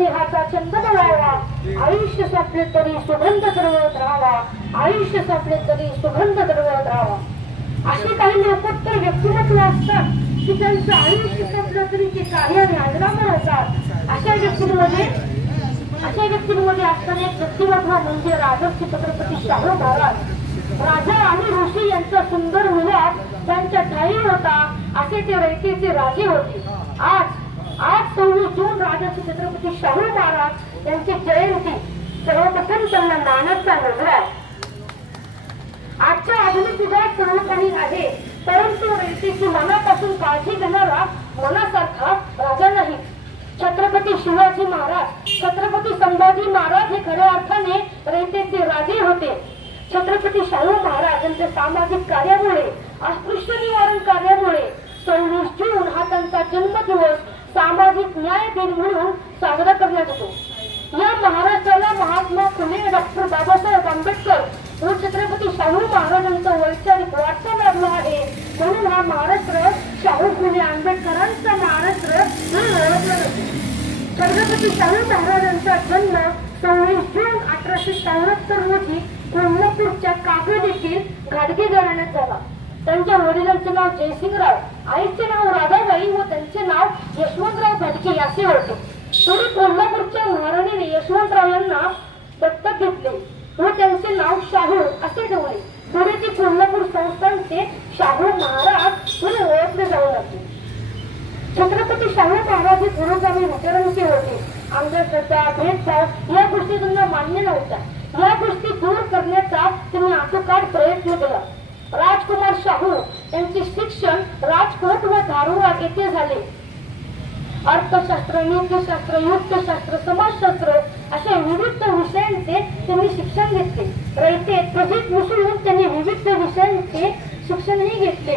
देहाचा छंद व्हावा आयुष्य संपले तरी सुगंध दरवळत राहावा. आयुष्य संपले तरी सुगंध दरवळत राहावा. असे काही लोकोत्तर व्यक्तिमत्व असतात की त्यांचं आयुष्य संपलं तरी ते कार्य आजरामर असतात. अशा व्यक्तींमध्ये अशा व्यक्तींमध्ये असताना एक व्यक्तिमत्व म्हणजे राजर्षी छत्रपती शाहू महाराज. राजा आणि ऋषी यांचा सुंदर विलास त्यांच्या ठाई होता. असे ते रयतेचे राजे होते. आज आज सव्वीस जून राजर्षी छत्रपती शाहू महाराज यांची जयंती. सर्वप्रथम त्यांना मानसचा नजरा आजच्या आधुनिक युगात सर्व काही आहे. परंतु रयतेची मनापासून काळजी घेणारा मनासारखा राजा नाही. छत्रपती शिवाजी महाराज छत्रपती संभाजी महाराज हे खऱ्या अर्थाने रयतेचे राजे होते. छत्रपती शाहू महाराज यांच्या सामाजिक कार्यामुळे अस्पृश्य निवारण कार्यामुळे सव्वीस जून हा त्यांचा जन्मदिवस सामाजिक न्याय दिन म्हणून साजरा करण्यात येतो. या महाराष्ट्राला महात्मा फुले डॉक्टर बाबासाहेब आंबेडकर व छत्रपती शाहू महाराजांचा वैचारिक वारसा लाभला आहे. म्हणून हा महाराष्ट्र शाहू फुले आंबेडकरांचा महाराष्ट्र म्हणून ओळखला जातो छत्रपती शाहू महाराजांचा जन्म सव्वीस जून अठराशे चौऱ्याहत्तर रोजी कोल्हापूरच्या कागद येथील घाडगे घराण्यात झाला. त्यांच्या वडिलांचे नाव जयसिंगराव. आईचे नाव राधाबाई व त्यांचे नाव यशवंतराव घाडगे असे होते. तरी कोल्हापूरच्या महाराणीने यशवंतराव यांना दत्तक घेतले व त्यांचे नाव शाहू असे ठेवले पुढे ते कोल्हापूर संस्थानचे शाहू महाराज म्हणून ओळखले जाऊ लागले. छत्रपती शाहू महाराज हे गुरुगामी विचारांचे होते. अंधश्रद्धा भेदभाव या गोष्टी त्यांना मान्य नव्हत्या. या गोष्टी दूर करण्याचा त्यांनी आटोकाट प्रयत्न केला. राजकुमार शाहू यांचे शिक्षण राजकोट व धारुवाड येथे झाले. अर्थशास्त्र नीतीशास्त्र युद्धशास्त्र समाजशास्त्र अशा विविध विषयांचे त्यांनी शिक्षण घेतले. रयते प्रदीप मिसळून त्यांनी विविध विषयांचे शिक्षणही घेतले.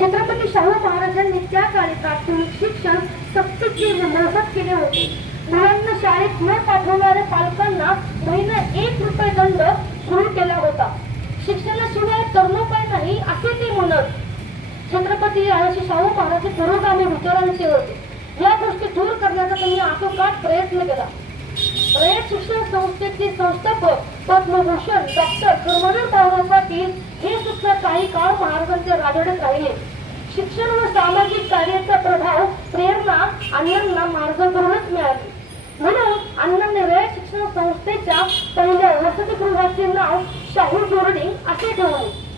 छत्रपती शाहू महाराजांनी त्या काळी प्राथमिक शिक्षण सक्तीचे व केले होते. मुलांना शाळेत न पाठवणारे पालकांना महिना एक रुपये दंड सुरू केला होता शिक्षणाशिवाय तरुणोपाय नाही असे ते म्हणत छत्रपती अशी शाहू महाराज हे पुरोगामी विचारांचे होते. या गोष्टी दूर करण्याचा त्यांनी आटोकाट प्रयत्न केला. रयत शिक्षण संस्थेचे संस्थापक पद्मभूषण डॉक्टर गुरुमनोहर भाऊराव हे सुद्धा काही काळ महाराजांच्या राजवटीत राहिले. शिक्षण व सामाजिक कार्याचा प्रभाव प्रेरणा अण्णांना मार्गाकडूनच मिळाली. म्हणून अण्णांनी रयत शिक्षण संस्थेच्या पहिल्या वसतिगृहाचे नाव शाहू बोर्डिंग असे ठेवले.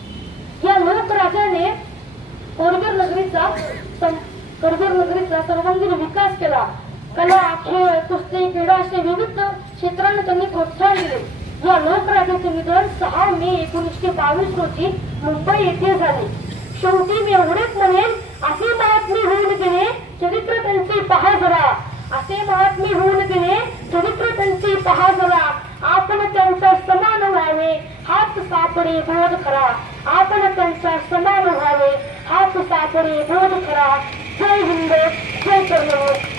करवीर नगरीचा सं- नगरीचा सर्वांगीण विकास केला. कला खेळ कुस्ती क्रीडा असे विविध क्षेत्रांना त्यांनी प्रोत्साहन दिले. या लोकराज्याचे निधन सहा मे एकोणीसशे बावीस रोजी मुंबई येथे झाले. शेवटी मी एवढेच म्हणेन असे महात्मे होऊन गेले चरित्र त्यांचे पहा जरा. असे महात्मे होऊन गेले चरित्र त्यांचे पहा जरा. आपण त्यांचा समान व्हावे हात सापडे बोध खरा आपण त्यांचा समान व्हावे हात सापडे बोध करा. जय हिंद जय कर्नल